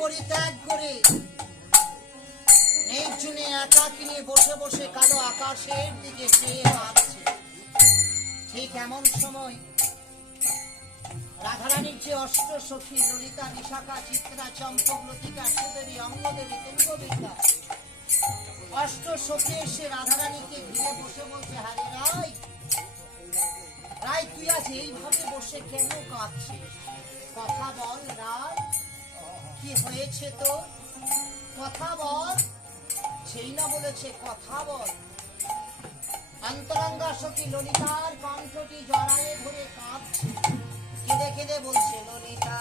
পরিত্যাগ করে নির্জনে একাকী নিয়ে বসে বসে কালো আকাশের দিকে চেয়ে আছে। ঠিক এমন সময় রাধারানীর যে অষ্ট সখী ললিতা, বিশাখা, চিত্রা, চম্পক, লতিকা, সুদেবী, অঙ্গদেবী, তুঙ্গবিদ্যা অষ্ট সখী এসে রাধারানীকে ঘিরে বসে বলছে, হারে রাই রাই, তুই আজ এইভাবে বসে কেন কাঁদছিস? কথা বল রাই, কি হয়েছে তো? কথা বল। সেই না বলেছে কথা বল। অন্তরঙ্গা সখী ললিতার কণ্ঠটি জড়ায়ে ধরে কাঁদছে, কেঁদে কেঁদে বলছে, ললিতা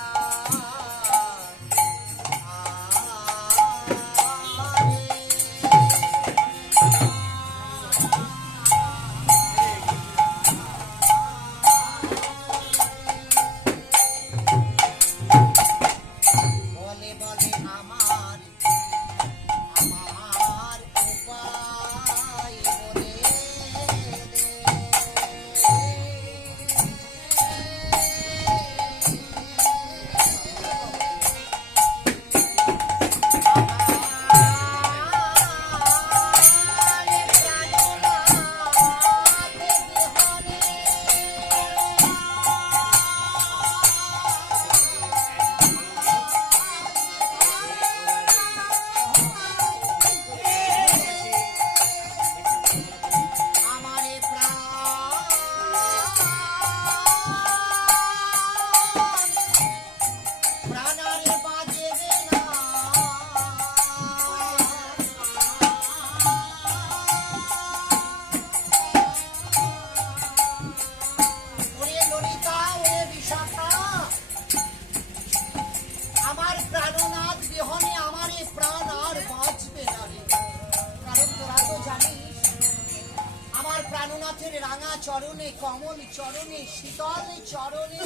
রাঙা চরণে, কমল চরণে, শীতল চরণে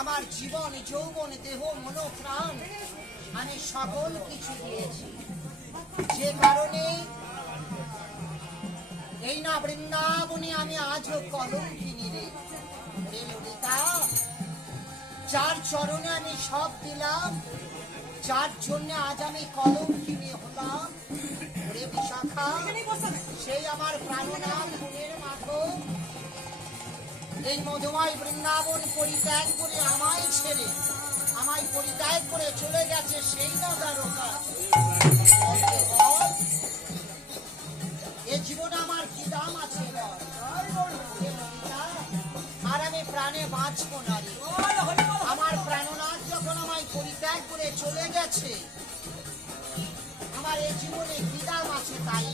আমার জীবন, যৌবন, দেহ, মন, প্রাণ আমি সকল কিছু দিয়েছি। যে কারণে এই না বৃন্দাবনে আমি আজও কলঙ্কিনী রে ললিতা। যার চরণে আমি সব দিলাম, যার জন্য আজ আমি কলঙ্কিনী হলাম রে বিশাখা, সেই আমার প্রাণনাথ গুণের মাধব এই মধুময় বৃন্দাবন পরিত্যাগ করে আমায় ছেড়ে, আমায় পরিত্যাগ করে চলে গেছে সেই না দ্বারকা। এ জীবনে আমার কি দাম আছে? আর আমি প্রাণে বাঁচবো না রে। আমার প্রাণনাথ যখন আমায় পরিত্যাগ করে চলে গেছে, আমার এই জীবনে কি দাম আছে? তাই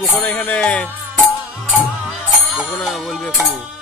বকো না, এখানে বকো না, বলবে এখন।